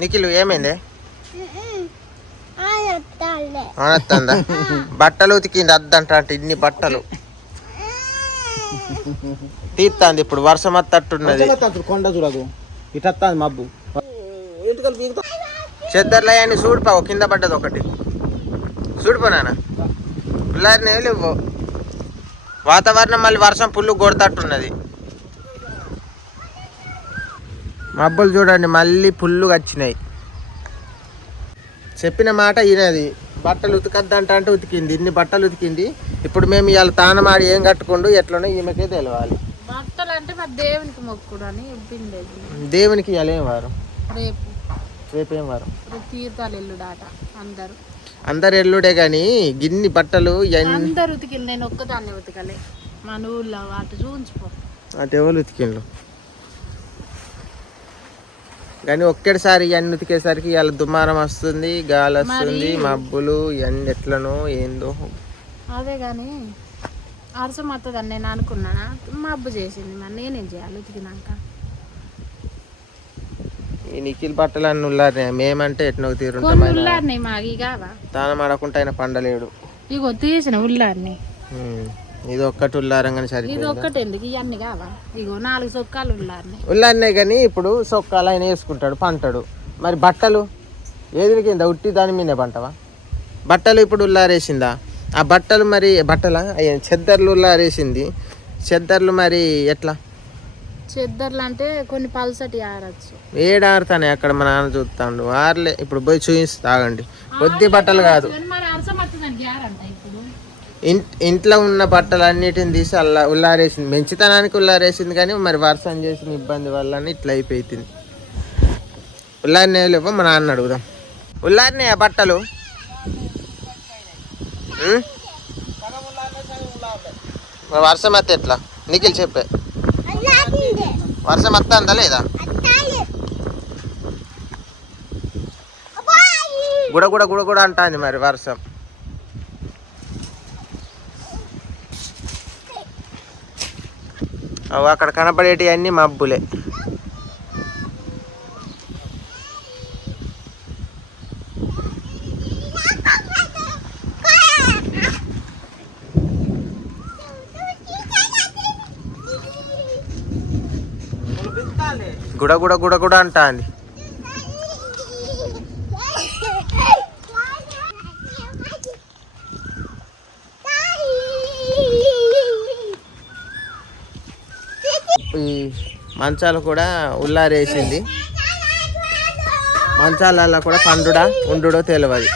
నిఖిల్ ఏమైంది? అనొస్తుందా? బట్టలు ఉతికింది అద్దంట అంటే ఇన్ని బట్టలు తీస్తాంది. ఇప్పుడు వర్షం అత్తట్టున్నది. కొండ చూడదు ఇట్లా మబ్బు చెద్దర్లు అయ్యాన్ని చూడిపోవు, కింద పడ్డది ఒకటి చూడిపోనా పిల్లర్ని లేవు. వాతావరణం మళ్ళీ వర్షం పుల్లు కొడతట్టున్నది. మబ్బులు చూడండి మళ్ళీ పుల్లుగా వచ్చినాయి. చెప్పిన మాట ఈయనది. బట్టలు ఉతికద్దంట అంటే ఉతికింది, ఇన్ని బట్టలు ఉతికింది. ఇప్పుడు మేము ఇవాళ తానమాడి ఏం కట్టుకుంటూ ఎట్లనో ఈమెకే తెలవాలి. బట్టలు అంటే మరి దేవునికి మొక్కుడు అని దేవునికి ఇవాళ ఏం వారం? రేపేం వారం? తీర్థాలు ఎల్లుడాట. అందరు ఎల్లుడే కానీ గిన్ని బట్టలు అందరు ఉతికింది, నేను ఒక్కదాన్ని ఉతకలే. మన ఊళ్ళో అటు చూపించిపో అది ఎవరు ఉతికిండ్రు కానీ ఒక్కటిసారి ఇవన్నీ ఉతికేసరికి ఇవాళ దుమారం వస్తుంది, గాలి వస్తుంది, మబ్బులు ఇవన్నీ ఎట్లనో ఏందో. అదే కానీ అరసం వస్తుందని నేను అనుకున్నానా, మబ్బు చేసింది. మరి నేనేం చేయాలి ఉతికినాక? ఈ నిఖిల్ బట్టలు అన్నీ ఉల్లారినాయి. మేమంటే ఎట్నో తీరుంటాం. ఉల్లారినాయి మాగి కావా? తానం ఆడకుండా ఆయన పండలేడు. ఇగో తీసిన ఉల్లారినాయి. ఇది ఒక్కటి ఉల్లారంగానే సరే. ఇది ఒక్కటి ఎందుకు ఇవన్నీ కావా? ఇగో 4 సొక్కాలు ఉల్లారినాయి కానీ ఇప్పుడు సొక్కాలు ఆయన వేసుకుంటాడు, పంటాడు. మరి బట్టలు ఏది కింద ఉట్టి దాని మీదే పంటవా? బట్టలు ఇప్పుడు ఉల్లారేసిందా? ఆ బట్టలు మరి బట్టలా అయ్యా చెద్దర్లు ఉల్లారేసింది. చెద్దర్లు మరి ఎట్లా? చెద్దర్లు అంటే కొన్ని పల్సటి ఆరచ్చు. ఏడారుతానే అక్కడ మా నాన్న చూస్తాడు. ఆరలే ఇప్పుడు పోయి చూపిస్తా ఆగండి. కొద్ది బట్టలు కాదు, ఇంట్లో ఉన్న బట్టలు అన్నిటిని తీసి అలా ఉల్లారేసింది. మంచితనానికి ఉల్లారేసింది కానీ మరి వర్షం చేసిన ఇబ్బంది వల్ల ఇట్లా అయిపోయింది. ఉల్లారినే లేవో మా నాన్న అడుగుదాం. ఉల్లారినాయా బట్టలు? వర్షం వస్తే ఎట్లా? నిఖిల్ చెప్పే వర్షం వస్తుందా లేదా? గుడ గుడ గుడ గుడ అంటుంది మరి వర్షం. అవి అక్కడ కనపడేటివి అన్నీ మబ్బులే. గుడ గుడ గుడ గుడ అంటుంది. ఈ మంచాలు కూడా ఉల్లారేసింది. మంచాలల్లో కూడా పండుడా ఉండుడో తెలియదు.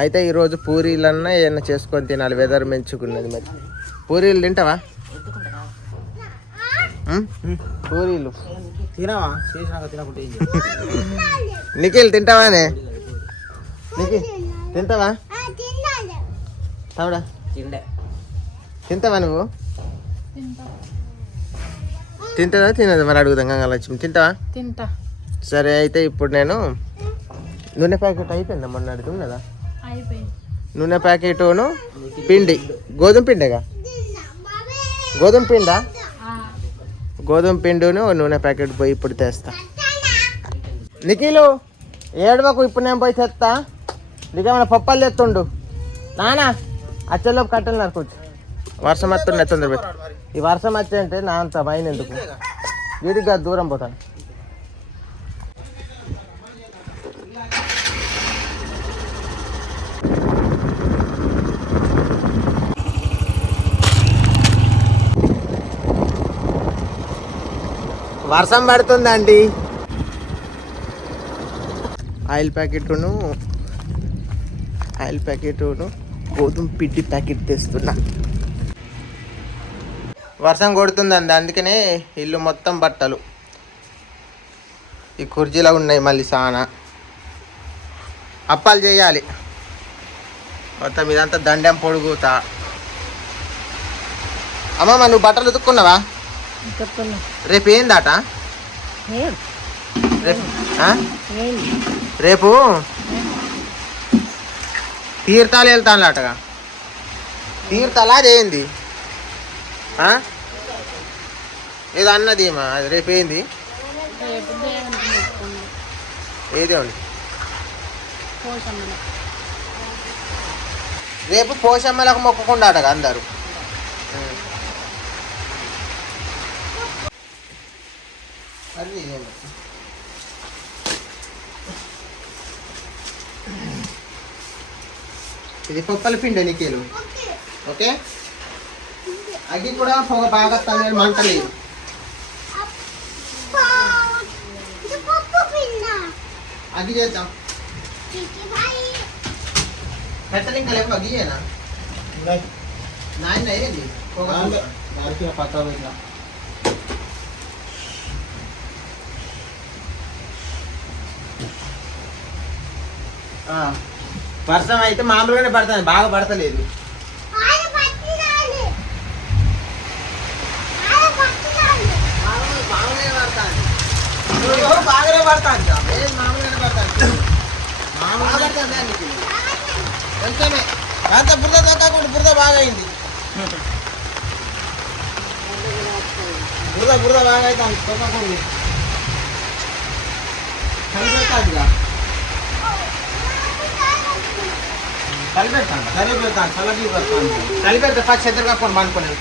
అయితే ఈరోజు పూరీలన్నా ఏమన్నా చేసుకొని తినాలి. వెదర్ మెంచుకున్నది. మరి పూరీలు తింటావా? పూరీలు తినవా? చేసినాక తినకుంటే నిఖిల్ తింటావానే? నిఖిల్ తింటావా? తమ్ముడా తింటావా? నువ్వు తింటావా తినదా? మరి అడుగుదాం. గంగలక్ష్మి తింటావా? తింటా. సరే అయితే ఇప్పుడు నేను నూనె ప్యాకెట్ అయిపోయిందా? మొన్న అడుగుతున్నదా? నూనె ప్యాకెట్ను పిండి, గోధుమ పిండిగా, గోధుమ పిండా? గోధుమ పిండిను నూనె ప్యాకెట్ పోయి ఇప్పుడు తెస్తా. నిఖిలు ఏడవకు, ఇప్పుడు నేను పోయి తెస్తా. నీకేమైనా పప్పాలు తెస్తుండు నానా. అచ్చలోపు కట్టెలు నరుకోవచ్చు. వర్షం వస్తుండే తొందర పెట్టి. ఈ వర్షం వచ్చే అంటే నా అంత మైన్ ఎందుకు? వీడికి దూరం పోతాను. వర్షం పడుతుందండి. ఆయిల్ ప్యాకెట్ను గోధుమ పిండి ప్యాకెట్ తెస్తున్నా. వర్షం కొడుతుందండి, అందుకనే ఇల్లు మొత్తం బట్టలు. ఈ కుర్చీలో ఉన్నాయి మళ్ళీ సానా. అప్పాలు చేయాలి మొత్తం. ఇదంతా దండం పొడుగుతా. అమ్మమ్మ నువ్వు బట్టలు ఉతుక్కున్నావా? రేపు ఏందాట? రేపు తీర్థాలు వెళ్తానులాటగా. తీర్థాలు అదేంది? ఏదో అన్నది మా అది రేపు ఏంది రేపు దేవునికి మొక్కుకుంది. ఏదే ఉంది పోషమ్మని. రేపు పోషమ్మలకు మొక్కుకుండాట అందరూ. అది ఇది పప్పల పిండి నీకేలు. ఓకే అగ్గి కూడా పొగ బాగా తల్లి మంట లేదు. అగ్గి చేద్దాం పెట్టలు ఇంకా లేవు అగ్గియేనా నాయన ఏంది పొగ పక్క పెట్టిన వర్షం అయితే మామూలుగానే పడుతుంది, బాగా పడతలేదు. బాగానే పడతాను మామూలుగానే పడతాను. కొంచెమే అంత బురద తగ్గకుండా బురద బాగా అయింది. బురద బాగా అవుతుంది తొక్కకుండా కలిపెట్టాడుగా. కలిపెడతాను కలిపెడతాను చల్లటి పెడతాను కలిపెడతా పచ్చి చెద్దరు కాకుండా పండుకున్నాను.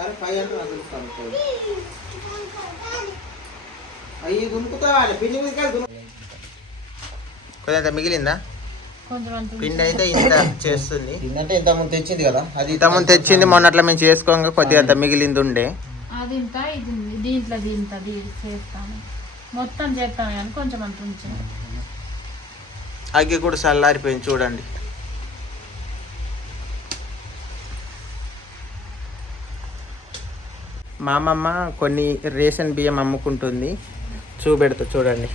అరే పై అంటే వదులుతాను అవి దునుకుతావాలి పిండి మీద కొంత మిగిలిందా కొంచెం అంత పిండి అయితే ఇంత చేస్తుంది. అంటే ఇంత ముందు తెచ్చింది కదా అది ఇంతకుముందు తెచ్చింది మొన్నట్లా మేము చేసుకోగా కొద్దిగా అంత మిగిలింది ఉండే. అది ఇంత ఇది ఉంది. దీంట్లో చేస్తాను మొత్తం చేస్తాను కానీ కొంచెం అంత ఉంచాను. అగ్గి కూడా చల్లారిపోయింది చూడండి. మా అమ్మమ్మ కొన్ని రేషన్ బియ్యం అమ్ముకుంటుంది, చూపెడుతూ చూడండి.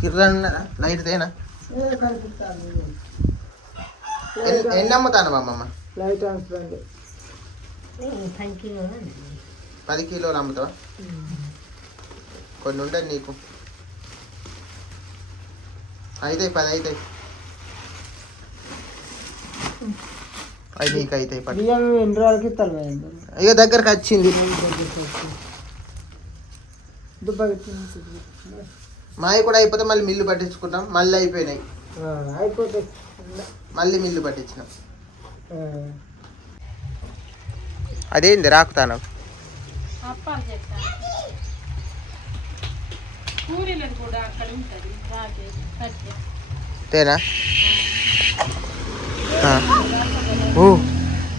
కిర్రన్నారా లైట్ తేనా ఎన్ని అమ్ముతాను మా అమ్మమ్మ? 10 కిలోలు అమ్ముతావా? కొన్ని ఉంటాయి నీకు అయితే 10 అవుతాయి. అది నీకు అవుతాయి 10. ఇక దగ్గరకు వచ్చింది. మావి కూడా అయిపోతే మళ్ళీ మిల్లు పట్టించుకుంటాం. మళ్ళీ అయిపోయినాయి మళ్ళీ మిల్లు పట్టించినాం. అదేంది రాకుతాను అప్పాలు చేస్తాను. పూరీలను కూడా అక్కడ ఉంటుంది తేనా? ఓ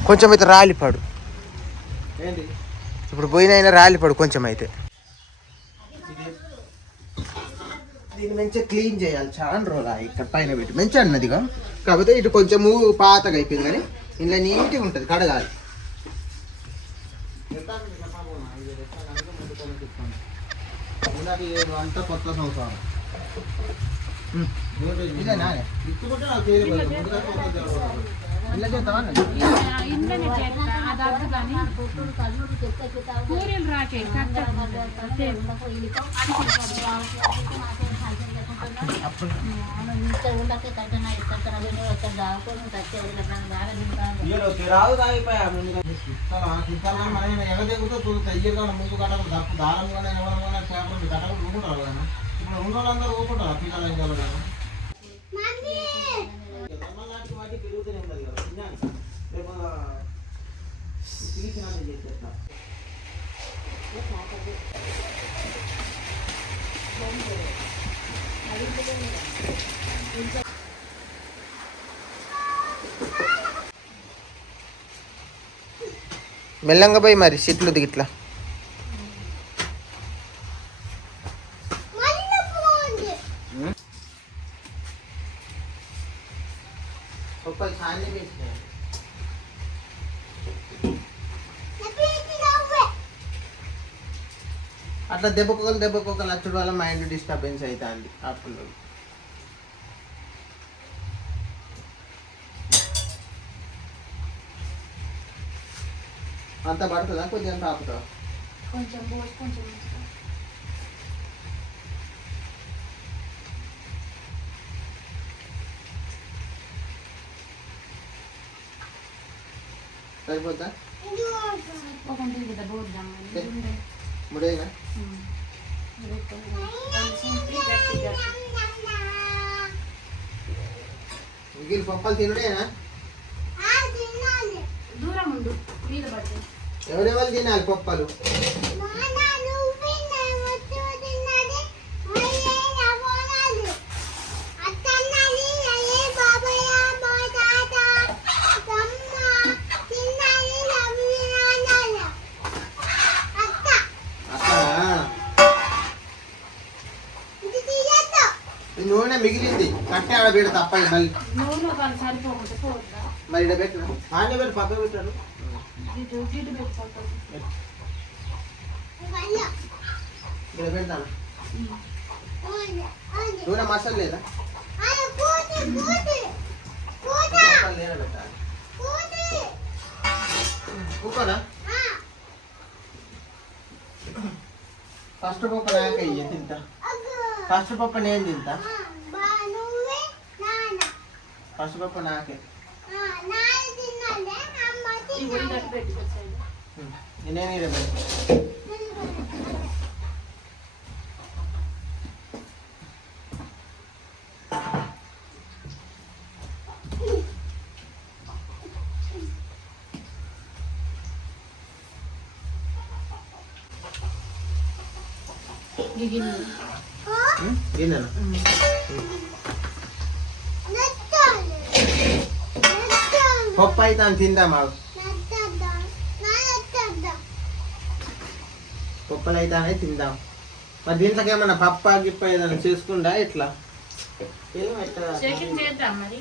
కొంచెం అయితే రాలిపడు. ఇప్పుడు పోయినైనా రాలిపడు కొంచెం అయితే. దీన్ని మంచిగా క్లీన్ చేయాలి. చాలా రోజులు ఇక్కడ పైన పెట్టి మంచిగా అన్నదిగా. కాకపోతే ఇటు కొంచెము పాతగా అయిపోయింది కానీ ఇంట్లో నీట్గా ఉంటుంది, కడగాలి. అంతా కొత్త సంవత్సరం ఇదేనా ఇలా చేద్దామా? ఇంట్లోనే చేస్తా. అది అద్దు కానీ పూరీలు రాకే రాదు తాగిపోయా ఎగదెగుతూ తయ్యగా ముందు కట్టకుండా దారం కానీ ఎవరైనా పేపర్ కట్టకుండా ఊకుంటారు కదా. ఇప్పుడు ఉన్న వాళ్ళందరూ ఊకుంటారు పిల్లలు ఏం చేయాలి కదా. వాటి పెరుగుతూనే ఉంటుంది కదా తిన్నాను రేపు తీసిన చేసేస్తా. మెల్లంగా పోయి మరి చెట్లు దిగిట్లా. అట్లా దెబ్బకొకలు వచ్చడం వల్ల మైండ్ డిస్టర్బెన్స్ అవుతుంది ఆ పిల్లలు. అంత పడుతుందా కొంచెం అంత ఆపుతావా? కొంచెం కొంచెం సరిపోతా సరిపోకుండా ఇది పోద్దాం ముడేనా మిగిలిన పప్పులు తినడేనా దూరం ఉండు మీద పట్టు ఎవరెవరు తినాలి పప్పులు నూనె మిగిలింది కట్టే ఆడ పెడు తప్పదు మళ్ళీ నూనె కానీ సరిపోకుండా పోద్దా మరి ఇక్కడ పెట్టిన ఆనే పెట్టి పక్కన పెట్టారు గిడ్డు పెట్టుకోవాలి ఇక్కడ పెడతాను నూనె మసాలా లేదా మసాలా లేదా పెట్టాలి కుక్కనా ఫస్ట్ పప్పు నాక అయ్యే తింటా ఫస్ట్ పప్పు నేను తింటా ఫస్ట్ పప్పు నాకే నేను ఈడ పెడతా గిన్నెనా పప్పు అయితే అని తిందాం మాకు పప్పులు అయితే అనేది తిందాం మరి దీంట్లోకి ఏమన్నా పప్పు గిప్ప ఏదైనా చేసుకుంటా ఇట్లా చేద్దాం మరి